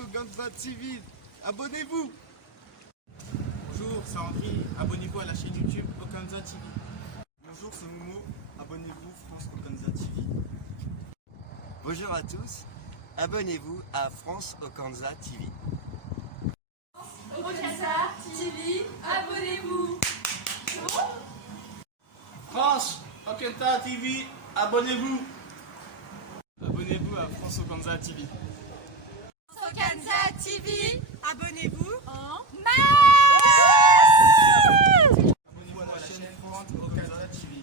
Oganza TV. Abonnez-vous. Bonjour, c'est André. Abonnez-vous à la chaîne YouTube Oganza TV. Bonjour, c'est Momo. Abonnez-vous France Oganza TV. Bonjour à tous. Abonnez-vous à France Oganza TV. Oganza TV, abonnez-vous. France Oganza TV, abonnez-vous. Abonnez-vous à France Oganza TV. Oganza TV, abonnez-vous en Abonnez-vous à la chaîne France Oganza TV.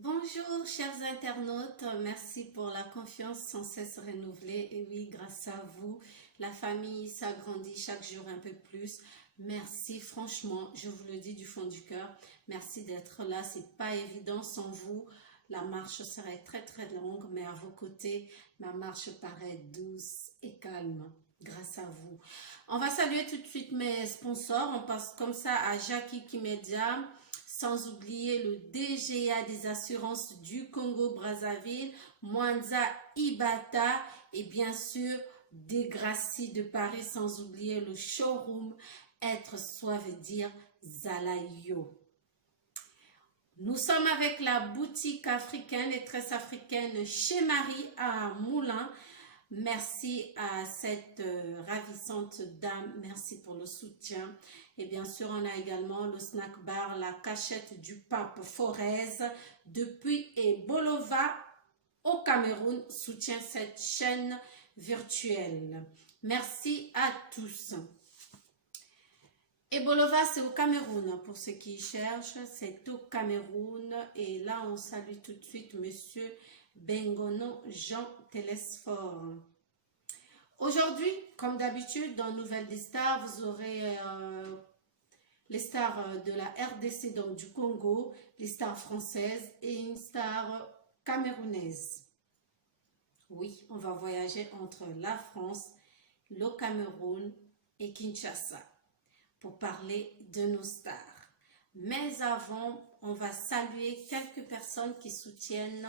Bonjour chers internautes, merci pour la confiance sans cesse renouvelée. Et oui, grâce à vous, la famille s'agrandit chaque jour un peu plus. Merci, franchement, je vous le dis du fond du cœur. Merci d'être là, c'est pas évident sans vous. La marche serait très très longue, mais à vos côtés, ma marche paraît douce et calme. Grâce à vous. On va saluer tout de suite mes sponsors. On passe comme ça à Jackie Kimedia, sans oublier le DGA des assurances du Congo-Brazzaville, Mwanza Ibata et bien sûr Degrassi de Paris, sans oublier le showroom Être Soi veut dire Zalayo. Nous sommes avec la boutique africaine, les tresses africaines chez Marie à Moulins. Merci à cette ravissante dame, merci pour le soutien. Et bien sûr, on a également le snack bar, la cachette du pape Forez depuis Ebolova au Cameroun, soutient cette chaîne virtuelle. Merci à tous. Ebolova, c'est au Cameroun, pour ceux qui cherchent, c'est au Cameroun. Et là, on salue tout de suite monsieur Bengono Jean Télésphore. Aujourd'hui, comme d'habitude, dans Nouvelles des Stars, vous aurez les stars de la RDC, donc du Congo, les stars françaises et une star camerounaise. Oui, on va voyager entre la France, le Cameroun et Kinshasa pour parler de nos stars. Mais avant, on va saluer quelques personnes qui soutiennent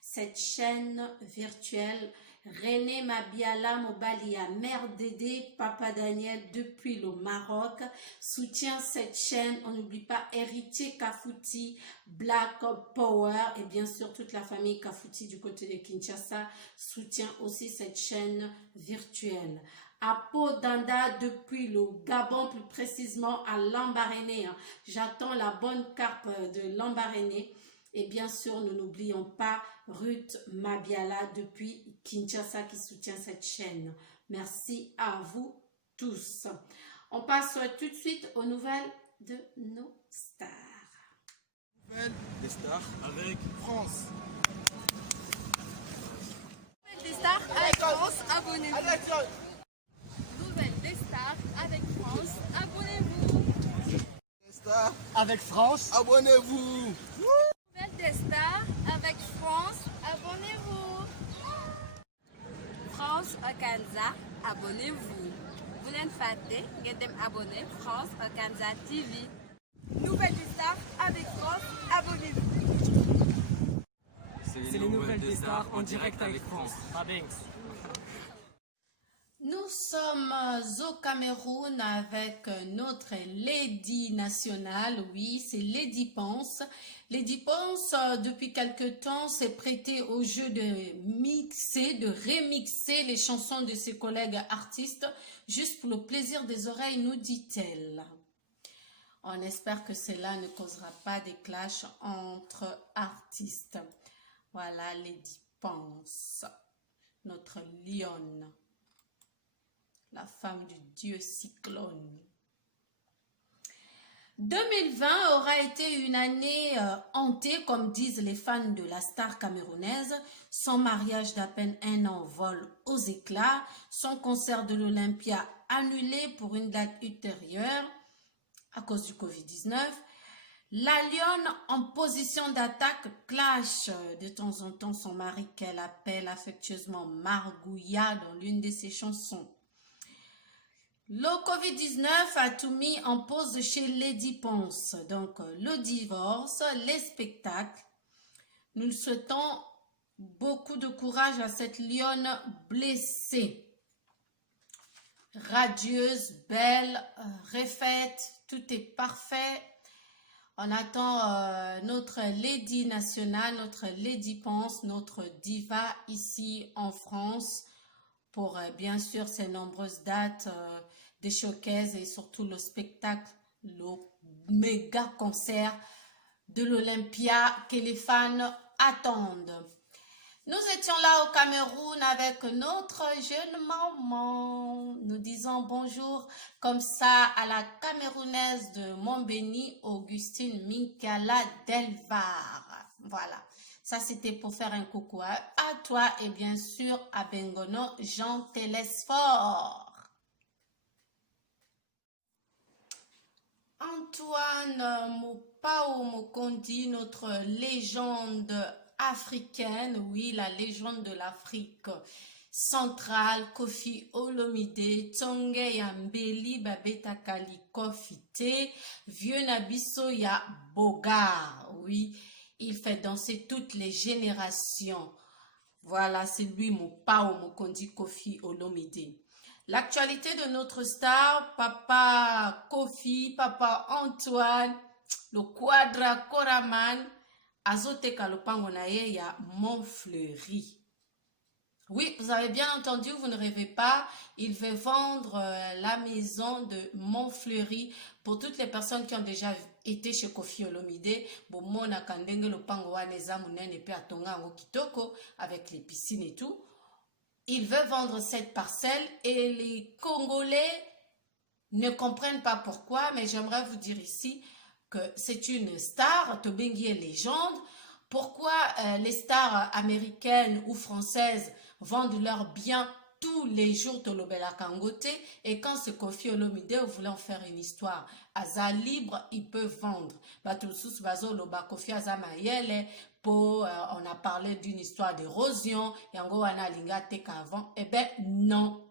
cette chaîne virtuelle. René Mabiala Mobalia, mère Dédé, Papa Daniel depuis le Maroc, soutient cette chaîne. On n'oublie pas Héritier Kafouti, Black Power et bien sûr toute la famille Kafouti du côté de Kinshasa soutient aussi cette chaîne virtuelle. Apo Danda depuis le Gabon, plus précisément à Lambaréné. J'attends la bonne carpe de Lambaréné. Et bien sûr, nous n'oublions pas Ruth Mabiala depuis Kinshasa qui soutient cette chaîne. Merci à vous tous. On passe tout de suite aux nouvelles de nos stars. Nouvelles des stars avec France. Nouvelles des stars avec France, abonnez-vous. Nouvelles des stars avec France, abonnez-vous. Des stars Avec France. abonnez-vous. Nouvelles des stars avec France, abonnez-vous. France Oganza, abonnez-vous. Vous n'êtes pas abonné France Oganza TV. Nouvelles des stars avec France, abonnez-vous. C'est les nouvelles des stars en direct avec France. Nous sommes au Cameroun avec notre Lady nationale, oui, c'est Lady Ponce. Lady Ponce, depuis quelque temps, s'est prêtée au jeu de remixer les chansons de ses collègues artistes, juste pour le plaisir des oreilles, nous dit-elle. On espère que cela ne causera pas des clashs entre artistes. Voilà Lady Ponce, notre lionne. La femme du dieu cyclone. 2020 aura été une année hantée, comme disent les fans de la star camerounaise. Son mariage d'à peine un an vole aux éclats. Son concert de l'Olympia annulé pour une date ultérieure à cause du Covid-19. La lionne en position d'attaque clash de temps en temps son mari qu'elle appelle affectueusement Margouilla dans l'une de ses chansons. Le Covid-19 a tout mis en pause chez Lady Ponce. Donc, le divorce, les spectacles. Nous souhaitons Beaucoup de courage à cette lionne blessée. Radieuse, belle, refaite, tout est parfait. On attend notre Lady nationale, notre Lady Pense, notre diva ici en France pour bien sûr ces nombreuses dates des showcases et surtout le spectacle, le méga concert de l'Olympia que les fans attendent. Nous étions là au Cameroun avec notre jeune maman. Nous disons bonjour comme ça à la Camerounaise de Montbéni, Augustine Minkala Delvar. Voilà, ça c'était pour faire un coucou à toi et bien sûr à Bengono Jean Télésphore. Antoine Mopao Mokondi, notre légende africaine, oui, la légende de l'Afrique centrale, Kofi Olomide, Tonge Yambeli, Babeta Kali Kofite, Vieux Nabiso Ya Bogar, oui, il fait danser toutes les générations. Voilà, c'est lui, Mopao Mokondi Kofi Olomide. L'actualité de notre star, Papa Kofi, Papa Antoine, le Quadra Koraman, Azoteka Lopango Naye, il y a Montfleury. Oui, vous avez bien entendu, vous ne rêvez pas. Il veut vendre la maison de Montfleury pour toutes les personnes qui ont déjà été chez Kofi Olomide. Bomona Kandenge Lopango Waneza Munene Pe Atonga Kitoko avec les piscines et tout. Il veut vendre cette parcelle et les Congolais ne comprennent pas pourquoi, mais j'aimerais vous dire ici que c'est une star, Tobengi est légende. Pourquoi les stars américaines ou françaises vendent leurs biens tous les jours Tolobela Kangote et quand ce Kofi Olomide voulait en faire une histoire, Aza libre, il peut vendre. Batousus Bazo Loba Kofi Azamayele, on a parlé d'une histoire d'érosion, Yango Wana Linga Teka avant. Eh ben non,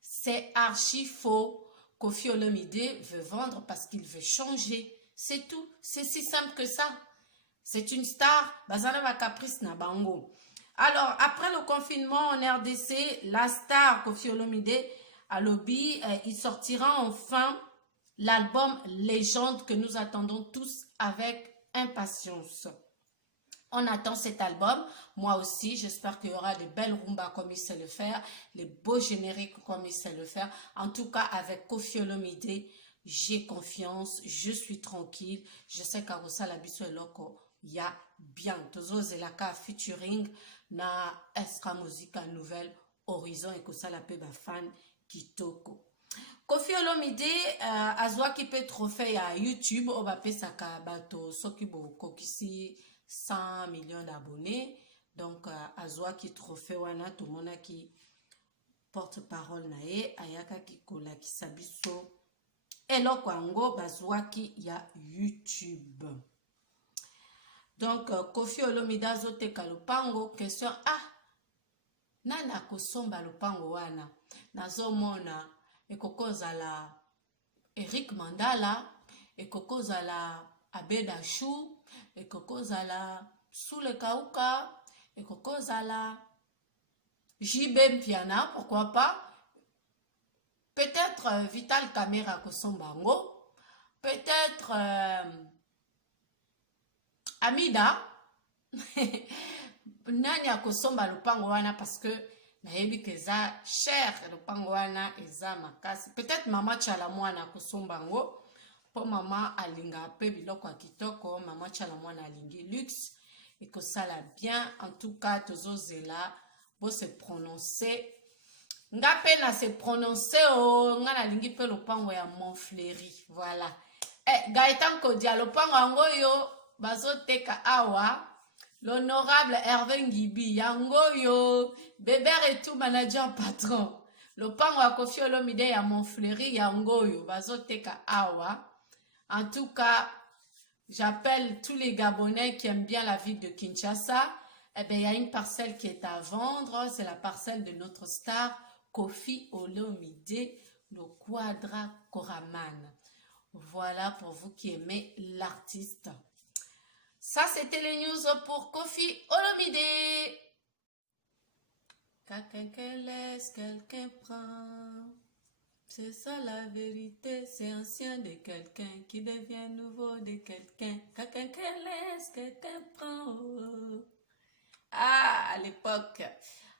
c'est archi faux. Kofi Olomide veut vendre parce qu'il veut changer. C'est tout. C'est si simple que ça. C'est une star. Bazana va caprice na bango. Alors, après le confinement en RDC, la star Kofi Olomide à Lobby, il sortira enfin l'album Légende que nous attendons tous avec impatience. On attend cet album, moi aussi, j'espère qu'il y aura de belles rumbas comme il sait le faire, les beaux génériques comme il sait le faire. En tout cas, avec Kofi Olomide, j'ai confiance, je suis tranquille. Je sais qu'à Rosa Labiso et Loco, il y a bien. Tozo Zelaka featuring na Estra Musica Nouvelle Horizon et Kosa la Peba fan Kitoko. Kofi Olomide, azwa qui peut trophée à YouTube, on va payer sa kabato, sokibo kokisi 100 millions d'abonnés. Donc, azwa qui trophée wana, tout le monde qui porte-parole nae, ayaka ki kola ki sabiso. Eloko ango, bazwa ki ya YouTube. Donc, Kofi Olomide azote ka lopango, question, nana kosomba lopango wana, nazo mona, ekokozala Eric Mandala, ekokozala Abeda Chou, ekokozala Soule Kauka, ekokozala JB Mpiana, pourquoi pas? Peut-être Vital Kamera Kosombango, peut-être Amida, nani akosomba lupango wana parce que nayebi que za cher lupango wana eza makasi. Peut-être Mama Chalamwana akosombango po mama alinga pe biloko kitoko, Mama Chalamwana alingi luxe et que ça l'a bien. En tout cas, tozo zela bo se prononcer. Nga pe na se prononcer o nga na lingi pe lupango ya Montfleury. Voilà. Gaëtan Kodia lupango ango yo bazoteka awa. L'honorable Hervé Ngibi, yango yo, Bébert et tout manager patron. Le pango a Kofi Olomide ya Montfleury, yango yo, bazoteka awa. En tout cas, j'appelle tous les Gabonais qui aiment bien la ville de Kinshasa. Eh bien, il y a une parcelle qui est à vendre. C'est la parcelle de notre star, Kofi Olomide, le Quadra Koraman. Voilà pour vous qui aimez l'artiste. Ça, c'était les news pour Kofi Olomide. Quelqu'un qui laisse, quelqu'un prend. C'est ça la vérité, c'est ancien de quelqu'un qui devient nouveau de quelqu'un. Quelqu'un qui laisse, quelqu'un prend. Ah, à l'époque,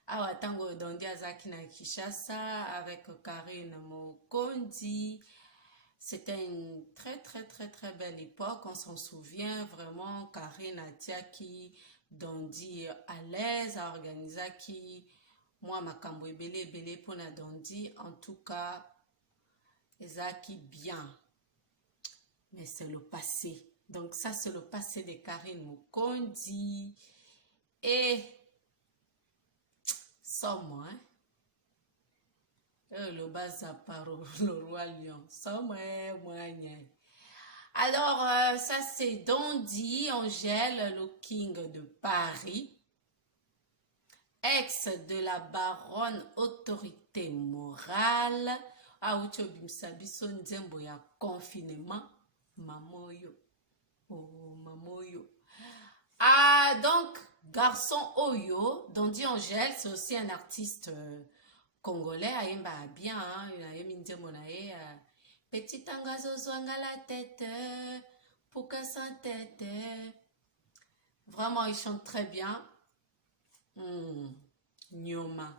Awa Tango Dondi Azaki na Kinshasa avec Karine Mokondi. C'était une très belle époque, on s'en souvient vraiment. Karine Atiaki, Dondi à l'aise, à organiser qui, moi, Makambo Ebele pour na Dondi, en tout cas, Ezaki bien. Mais c'est le passé. Donc ça, c'est le passé de Karine Mokondi. Et, sans moi, hein? Le bas paro, le roi lion. Sans moi, alors, ça c'est Dondi Angèle, le king de Paris, ex de la baronne autorité morale. Ah, ucho bimsabiso nzembo ya confinement. Mamoyo. Oh, mamoyo. Ah, donc, garçon Oyo, Dondi Angèle, c'est aussi un artiste congolais, aïmba bien, hein, petit tangazo zwanga la tête, pouka sans tête. Vraiment, il chante très bien. Nyoma.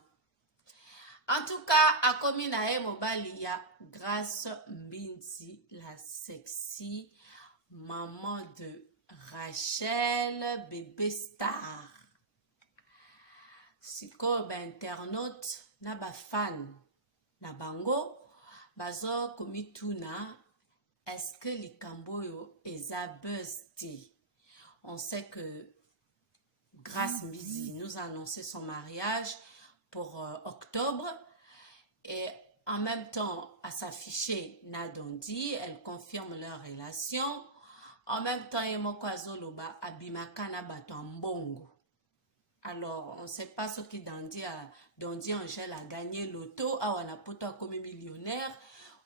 En tout cas, à Komina Mobali, il y a Grace Mbinzi, la sexy maman de Rachel, bébé star. Siko ba internaute na ba fan na bango bazo komituna, est-ce que likambo yo eza buzzé? On sait que Grace Mbinzi nous a annoncé son mariage pour octobre, et en même temps à s'afficher na Dondi, elle confirme leur relation. En même temps, Yemoko Azoloba abimaka na bato mbongo. Alors, on ne sait pas ce qui Dondi Angèle a gagné l'auto, awana poto a comme millionnaire,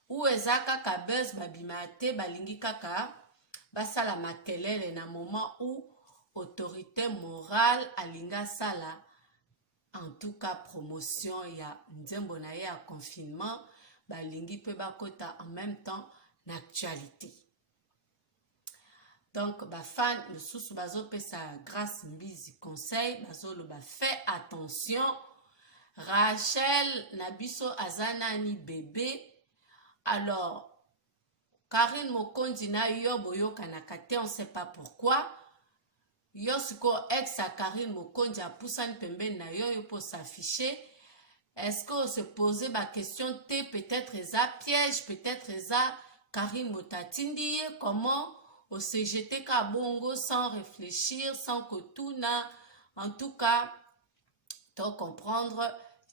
ou ezaka ka buzz babimate balingi kaka basala makelele na moment où autorité morale alinga sala, en tout cas promotion ya nzembo na ye à confinement, balingi pe bakota en même temps l'actualité. Donc, ba fan, le sous bazo pe sa Grace Mbinzi conseil, bazo le ba fait attention. Rachel Nabiso Azana ni bébé. Alors, Karine Mokondi na yo boyo kanakate, on sait pas pourquoi. Yo siko ex à Karine Mokondi a poussé pembe na yo pour s'afficher. Est-ce qu'on se posait la question T, peut-être eza piège, peut-être eza Karine Motatindi, comment on s'est jeté ka bongo sans réfléchir, sans que tout n'a, en tout cas, t'as comprendre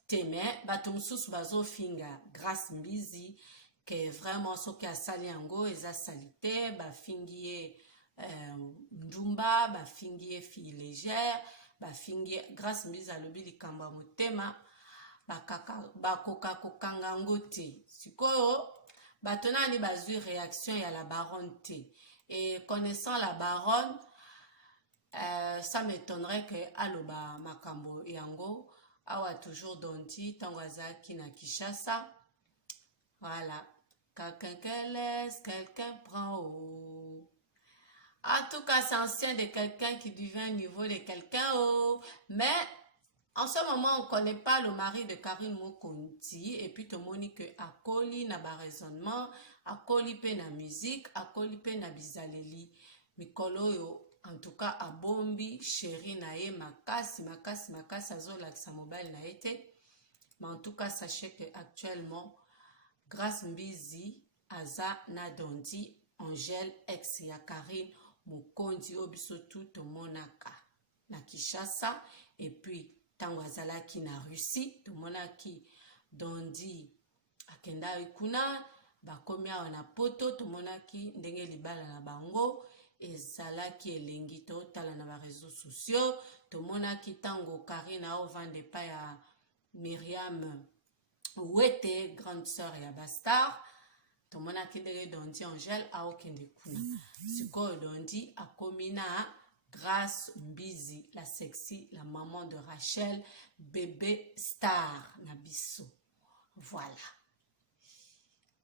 tes mains, batumsus bazo finga, Grace Mbinzi, que vraiment ce qui a sali ango, eza salité, ba fingiye ndumba, ba fingiye fille légère, ba fingiye, Grace Mbinzi a lobi likamba motema, bakoka kokanga ngote. Sikoyo, batonani bazui réaction ya la baronne T. Et connaissant la baronne, ça m'étonnerait que aloba makambo yango awa toujours Dondi tangwazaki na Kinshasa. Voilà, quelqu'un qui laisse, quelqu'un prend. Oh. En tout cas, c'est ancien de quelqu'un qui devient niveau de quelqu'un. Oh. Mais en ce moment, on ne connaît pas le mari de Karine Mokondi. Et puis, tout le monde que Akoli n'a pas raisonnement, Akoli pe na musique, Akoli pe na bizaleli. Mikolo yo, en tout cas, à Bombi, chéri nae, makasi, azo laksa mobile na été. Mais en tout cas, sachez que actuellement, Grace Mbinzi, Aza na Dondi, Angèle, ex ya Karine Mokondi, obiso tout monaka na Kinshasa. Et puis, Tangwazala qui na Russie, tout monaki Dondi akenda ikuna, bakomia wana poto, tout monaki ndenge libala na bango, ezala ki elengi to tala na ba réseaux sociaux, tout monaki tango Karine a ovande pa ya Myriam Ouete, grande sœur ya Bastar, tout monaki ndenge Dondi Angèle a okende kuna. Siko Dondi akomina Grace Mbizi, la sexy, la maman de Rachel, bébé star, Nabiso. Voilà.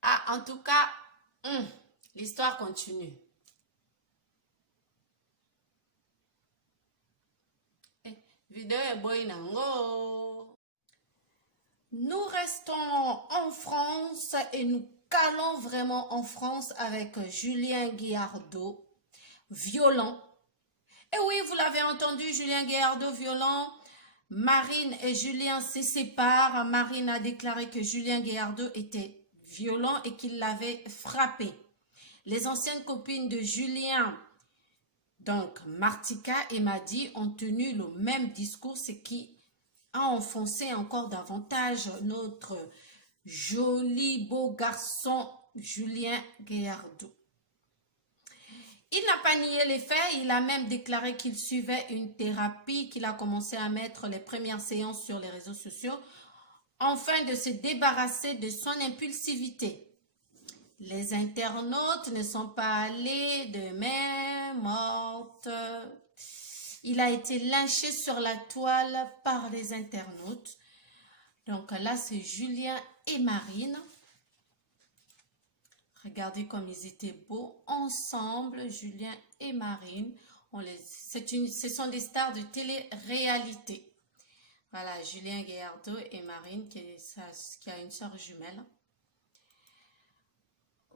Ah, en tout cas, l'histoire continue. Vidéo est bonne, nango. Nous restons en France et nous calons vraiment en France avec Julien Guillardot, violent. Et oui, vous l'avez entendu, Julien Guillardot, violent. Marine et Julien se séparent. Marine a déclaré que Julien Guillardot était violent et qu'il l'avait frappé. Les anciennes copines de Julien, donc Martika et Madi, ont tenu le même discours, ce qui a enfoncé encore davantage notre joli beau garçon Julien Guillardot. Il n'a pas nié les faits, il a même déclaré qu'il suivait une thérapie, qu'il a commencé à mettre les premières séances sur les réseaux sociaux afin de se débarrasser de son impulsivité. Les internautes ne sont pas allés de main morte. Il a été lynché sur la toile par les internautes. Donc là, c'est Julien et Marine. Regardez comme ils étaient beaux ensemble, Julien et Marine. Ce sont des stars de télé-réalité. Voilà, Julien Guillardot et Marine qui a une sœur jumelle.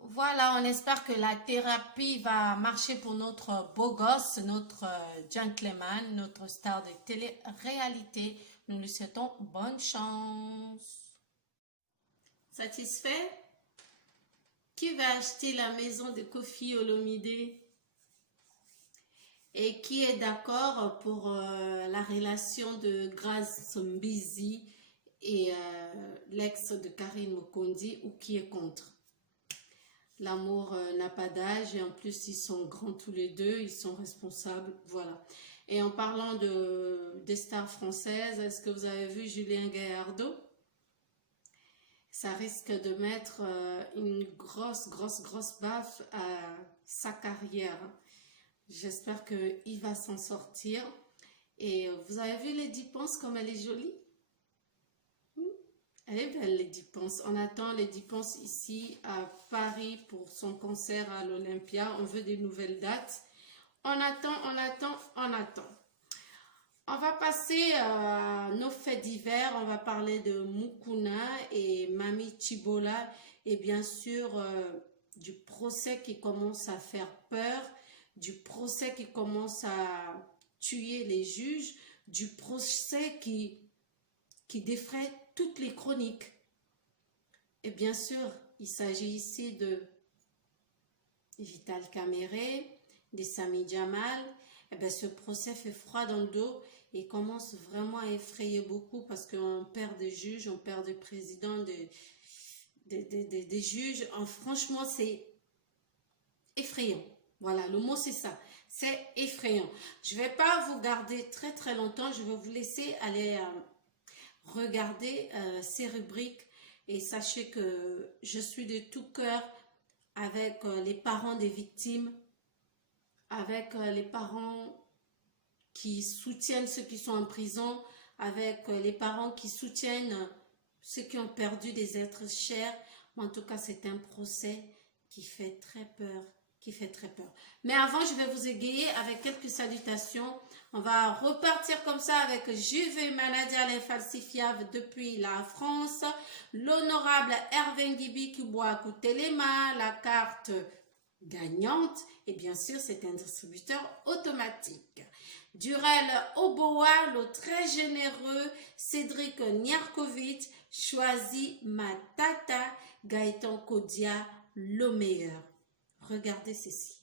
Voilà, on espère que la thérapie va marcher pour notre beau gosse, notre gentleman, notre star de télé-réalité. Nous lui souhaitons bonne chance. Satisfait? Qui va acheter la maison de Koffi Olomide? Et qui est d'accord pour la relation de Grace Mbizi et l'ex de Karine Mokondi, ou qui est contre? L'amour n'a pas d'âge et en plus ils sont grands tous les deux, ils sont responsables, voilà. Et en parlant des stars françaises, est-ce que vous avez vu Julien Guillardot? Ça risque de mettre une grosse baffe à sa carrière. J'espère qu'il va s'en sortir. Et vous avez vu Lady Ponce comme elle est jolie? Elle est belle, Lady Ponce. On attend Lady Ponce ici à Paris pour son concert à l'Olympia. On veut des nouvelles dates. On attend. On va passer à nos faits divers. On va parler de Mukuna et Mami Chibola. Et bien sûr, du procès qui commence à faire peur. Du procès qui commence à tuer les juges. Du procès qui défraie toutes les chroniques. Et bien sûr, il s'agit ici de Vital Kamere, de Sami Jamal. Et bien, ce procès fait froid dans le dos et commence vraiment à effrayer beaucoup parce qu'on perd des juges, on perd des présidents, des juges. Franchement, c'est effrayant. Voilà, le mot c'est ça. C'est effrayant. Je ne vais pas vous garder très longtemps. Je vais vous laisser aller regarder ces rubriques et sachez que je suis de tout cœur avec les parents des victimes, avec les parents qui soutiennent ceux qui sont en prison, avec les parents qui soutiennent ceux qui ont perdu des êtres chers. Mais en tout cas, c'est un procès qui fait très peur. Mais avant, je vais vous égayer avec quelques salutations. On va repartir comme ça avec Juve Manadia l'infalsifiable depuis la France, l'honorable Hervé Nguibi qui boit Koutelema, la carte gagnante, et bien sûr, c'est un distributeur automatique. Durel Oboa, le très généreux Cédric Niarkovic, choisi Matata, Gaëtan Kodia, le meilleur. Regardez ceci.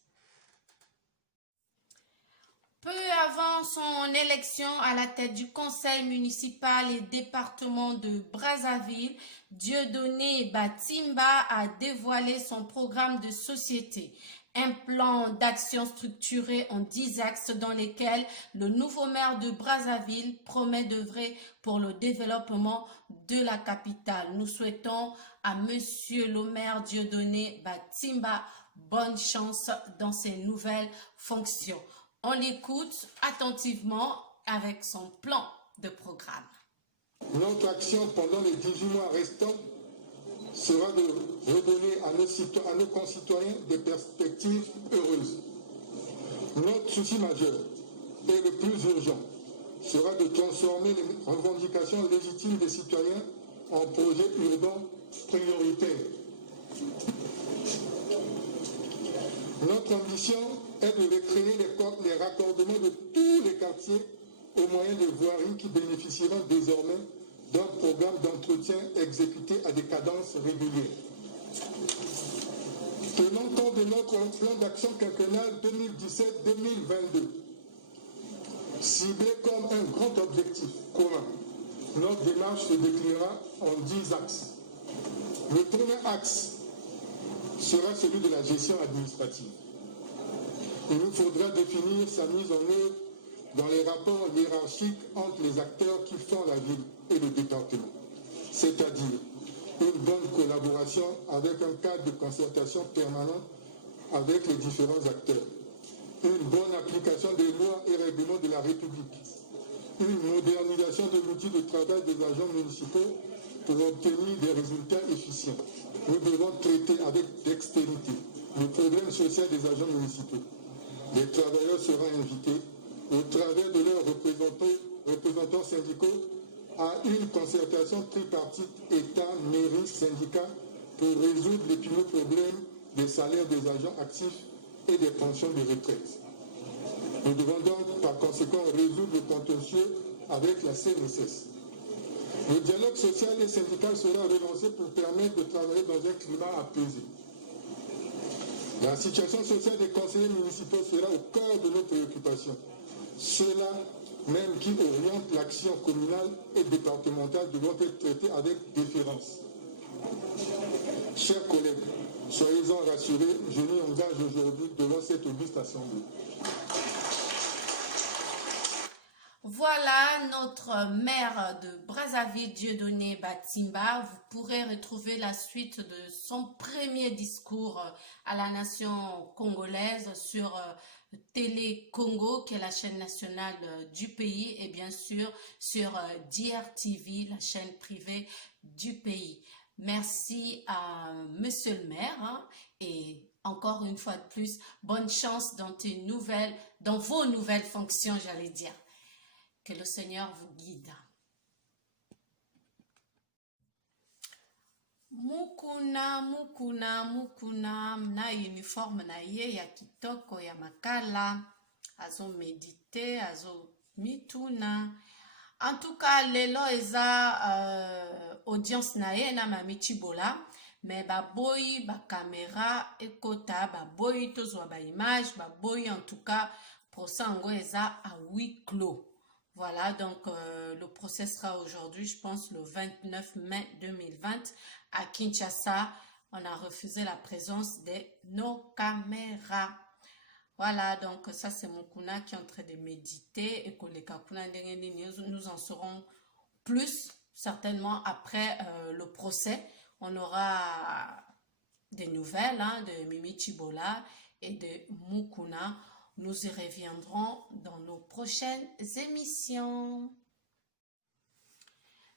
Peu avant son élection à la tête du conseil municipal et département de Brazzaville, Dieudonné Batimba a dévoilé son programme de société. Un plan d'action structuré en 10 axes dans lesquels le nouveau maire de Brazzaville promet d'œuvrer pour le développement de la capitale. Nous souhaitons à monsieur le maire Dieudonné Batimba bonne chance dans ses nouvelles fonctions. On l'écoute attentivement avec son plan de programme. Notre action pendant les 18 mois restants sera de redonner à nos concitoyens des perspectives heureuses. Notre souci majeur et le plus urgent sera de transformer les revendications légitimes des citoyens en projets urbains prioritaires. Notre ambition est de recréer les raccordements de tous les quartiers au moyen de voiries qui bénéficieront désormais d'un programme d'entretien exécuté à des cadences régulières. Tenant compte de notre plan d'action quinquennal 2017-2022, ciblé comme un grand objectif commun, notre démarche se déclinera en 10 axes. Le premier axe sera celui de la gestion administrative. Il nous faudra définir sa mise en œuvre dans les rapports hiérarchiques entre les acteurs qui font la ville et le département, c'est-à-dire une bonne collaboration avec un cadre de concertation permanent avec les différents acteurs, une bonne application des lois et règlements de la République, une modernisation de l'outil de travail des agents municipaux pour obtenir des résultats efficients. Nous devons traiter avec dextérité le problème social des agents municipaux. Les travailleurs seront invités, au travers de leurs représentants syndicaux, à une concertation tripartite État, mairie, syndicats pour résoudre l'épineux problème des salaires des agents actifs et des pensions de retraite. Nous devons donc par conséquent résoudre le contentieux avec la CNSS. Le dialogue social et syndical sera relancé pour permettre de travailler dans un climat apaisé. La situation sociale des conseillers municipaux sera au cœur de nos préoccupations. Ceux-là même qui orientent l'action communale et départementale devront être traités avec déférence. Chers collègues, soyez-en rassurés, je m'y engage aujourd'hui devant cette auguste assemblée. Voilà notre maire de Brazzaville, Dieudonné Batimba. Vous pourrez retrouver la suite de son premier discours à la nation congolaise sur Télé Congo, qui est la chaîne nationale du pays, et bien sûr sur DRTV, la chaîne privée du pays. Merci à monsieur le maire et encore une fois de plus, bonne chance dans vos nouvelles fonctions, j'allais dire. Que le Seigneur vous guide. Mukuna na uniforme na ye ya kitoko ya makala azo méditer, azo mituna. En tout cas, lelo eza audience na ye na mami Chibola, mais baboyi ba caméra ekota, baboyi tozwa ba image, baboyi en tout cas procès ango eza à huis clos. Voilà, donc le procès sera aujourd'hui, je pense, le 29 mai 2020 à Kinshasa. On a refusé la présence de nos caméras. Voilà, donc ça c'est Mukuna qui est en train de méditer et que les Kakuna nous en saurons plus certainement après le procès. On aura des nouvelles de Mimi Chibola et de Mukuna. Nous y reviendrons dans nos prochaines émissions.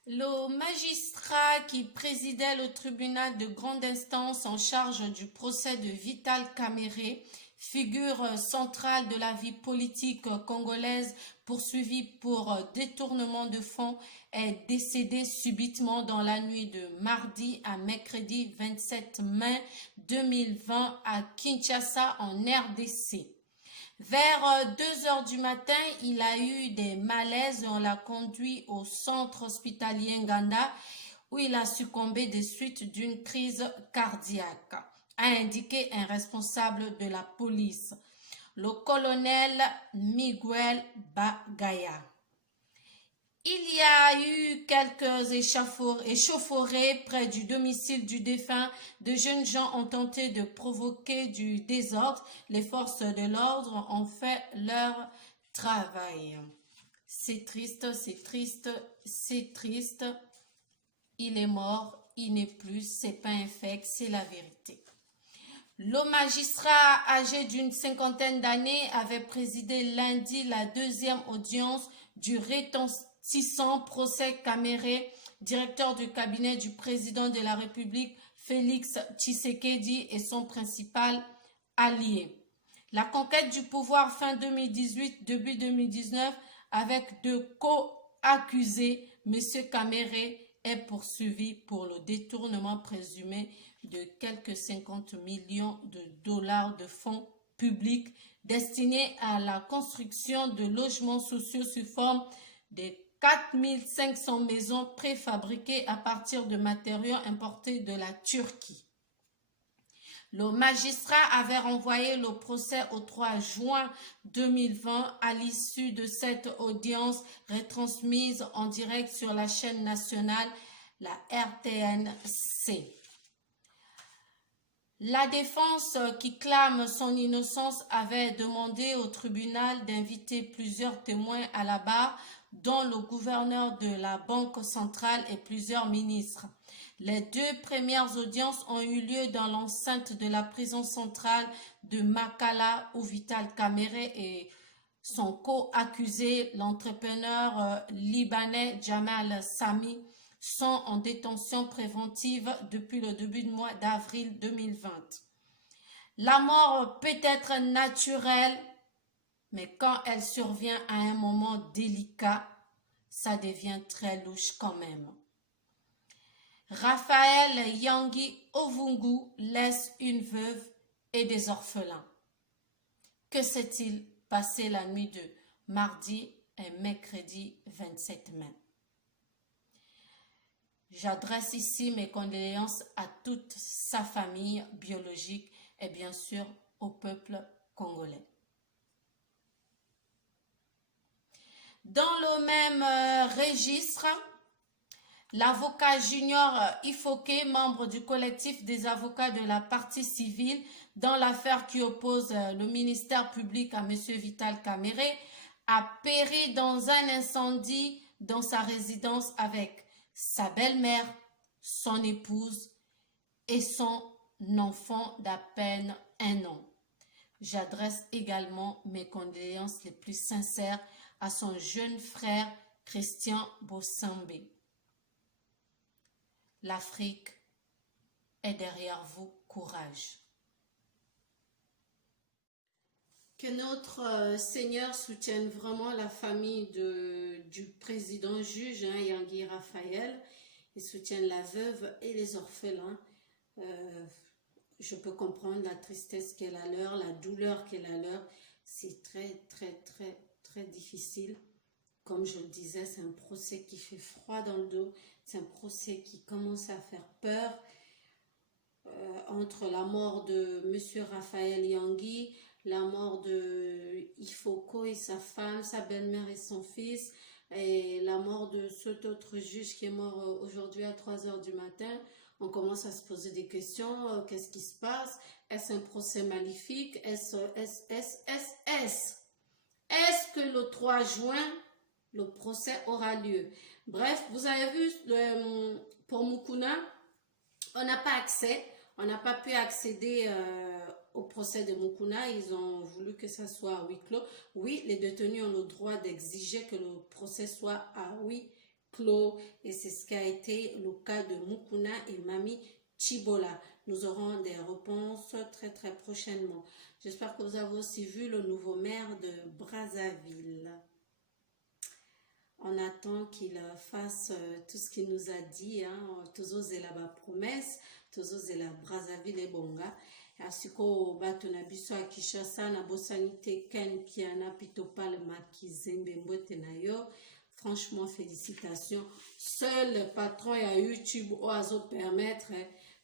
Le magistrat qui présidait le tribunal de grande instance en charge du procès de Vital Kamerhe, figure centrale de la vie politique congolaise poursuivie pour détournement de fonds, est décédé subitement dans la nuit de mardi à mercredi 27 mai 2020 à Kinshasa en RDC. Vers 2 heures du matin, il a eu des malaises et on l'a conduit au centre hospitalier Nganda où il a succombé des suites d'une crise cardiaque, a indiqué un responsable de la police, le colonel Miguel Bagaya. Il y a eu quelques échauffourées près du domicile du défunt. De jeunes gens ont tenté de provoquer du désordre. Les forces de l'ordre ont fait leur travail. C'est triste, c'est triste, c'est triste. Il est mort, il n'est plus, c'est pas un fait, c'est la vérité. Le magistrat âgé d'une cinquantaine d'années avait présidé lundi la deuxième audience du retentissant procès Kamere, directeur du cabinet du président de la République Félix Tshisekedi et son principal allié. La conquête du pouvoir fin 2018, début 2019, avec deux co-accusés, M. Kamere est poursuivi pour le détournement présumé de quelques 50 millions de dollars de fonds publics destinés à la construction de logements sociaux sous forme de 4500 maisons préfabriquées à partir de matériaux importés de la Turquie. Le magistrat avait renvoyé le procès au 3 juin 2020 à l'issue de cette audience retransmise en direct sur la chaîne nationale, la RTNC. La défense qui clame son innocence avait demandé au tribunal d'inviter plusieurs témoins à la barre, dont le gouverneur de la Banque centrale et plusieurs ministres. Les deux premières audiences ont eu lieu dans l'enceinte de la prison centrale de Makala où Vital Kamere et son co-accusé, l'entrepreneur libanais Jamal Sami, sont en détention préventive depuis le début du mois d'avril 2020. La mort peut être naturelle, mais quand elle survient à un moment délicat, ça devient très louche quand même. Raphaël Yangi Ovungu laisse une veuve et des orphelins. Que s'est-il passé la nuit de mardi et mercredi 27 mai? J'adresse ici mes condoléances à toute sa famille biologique et bien sûr au peuple congolais. Dans le même registre, l'avocat Junior Ifoké, membre du collectif des avocats de la partie civile dans l'affaire qui oppose le ministère public à M. Vital Kamere, a péri dans un incendie dans sa résidence avec sa belle-mère, son épouse et son enfant d'à peine 1 an. J'adresse également mes condoléances les plus sincères à son jeune frère Christian Bossambe. L'Afrique est derrière vous, courage. Que notre Seigneur soutienne vraiment la famille du président juge, Yangi Raphaël, et soutienne la veuve et les orphelins. Je peux comprendre la tristesse qu'elle a leur, la douleur qu'elle a leur. C'est très difficile. Comme je le disais, c'est un procès qui fait froid dans le dos. C'est un procès qui commence à faire peur. Entre la mort de M. Raphaël Yangi, la mort de Ifoko et sa femme, sa belle-mère et son fils, et la mort de cet autre juge qui est mort aujourd'hui à 3 h du matin, on commence à se poser des questions. Qu'est-ce qui se passe? Est-ce un procès maléfique? Est-ce que le 3 juin, le procès aura lieu? Bref, vous avez vu, pour Mukuna, on n'a pas accès, on n'a pas pu accéder au procès de Mukuna. Ils ont voulu que ça soit à huis clos. Oui, les détenus ont le droit d'exiger que le procès soit à huis clos. Et c'est ce qui a été le cas de Mukuna et Mami Chibola. Nous aurons des réponses très prochainement. J'espère que vous avez aussi vu le nouveau maire de Brazzaville. On attend qu'il fasse tout ce qu'il nous a dit. Toujours la promesse, toujours la Brazzaville et Bonga. Asiko bato na biso a Kinshasa na bosanité ken piana pitopal makizembe mbote na yo. Franchement, félicitations. Seul le patron à YouTube oiseau permettre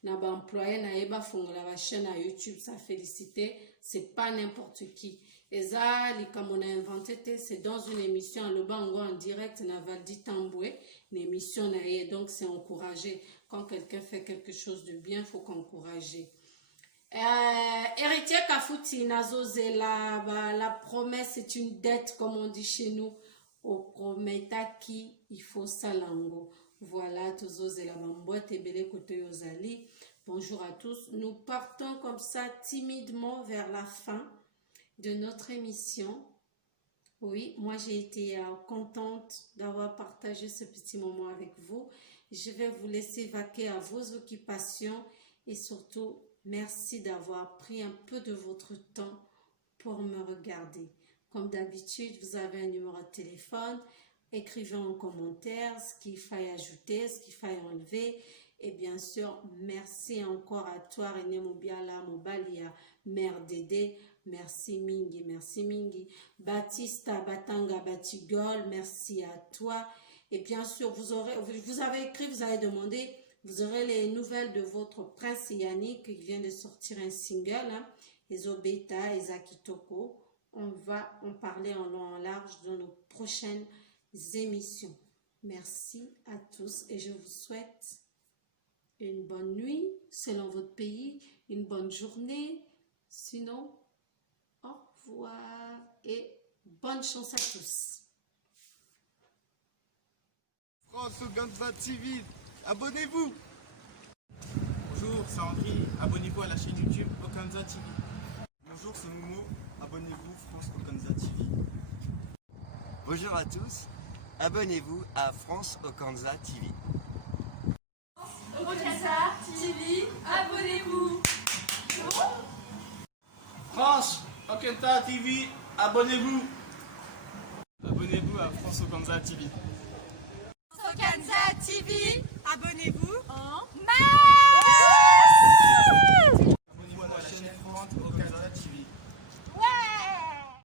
na ba employé na eba fongola la chaîne à YouTube, ça félicité. C'est pas n'importe qui. Et ça, comme on a inventé, c'est dans une émission le bango en direct na Valdi Tamboué, une émission na et donc c'est encouragé. Quand quelqu'un fait quelque chose de bien, faut qu'encourager. Héritier Kafouti Nazozé, la promesse est une dette, comme on dit chez nous. Au prometa qui il faut salango. Voilà, tous os et la bamboite et belé côté Ozali. Bonjour à tous. Nous partons comme ça timidement vers la fin de notre émission. Oui, moi j'ai été contente d'avoir partagé ce petit moment avec vous. Je vais vous laisser vaquer à vos occupations et surtout, merci d'avoir pris un peu de votre temps pour me regarder. Comme d'habitude, vous avez un numéro de téléphone. Écrivez en commentaire ce qu'il faille ajouter, ce qu'il faille enlever. Et bien sûr, merci encore à toi, René Mobiala, Mobalia, Mère Dédé. Merci Mingi, merci Mingi. Baptista Batanga Batigol, merci à toi. Et bien sûr, vous avez écrit, vous avez demandé, vous aurez les nouvelles de votre prince Yannick qui vient de sortir un single, hein, Ezobeta et Zakitoko. On va en parler en long et en large dans nos prochaines émissions. Merci à tous et je vous souhaite une bonne nuit selon votre pays, une bonne journée. Sinon, au revoir et bonne chance à tous. France Oganza TV, abonnez-vous. Bonjour, c'est André, abonnez-vous à la chaîne YouTube Okanza TV. Bonjour, c'est Momo. Abonnez-vous, France Okanza TV. Bonjour à tous, abonnez-vous à France Okanza TV. Okanza TV, abonnez-vous. France Okanza TV, abonnez-vous. Abonnez-vous à France Okanza TV.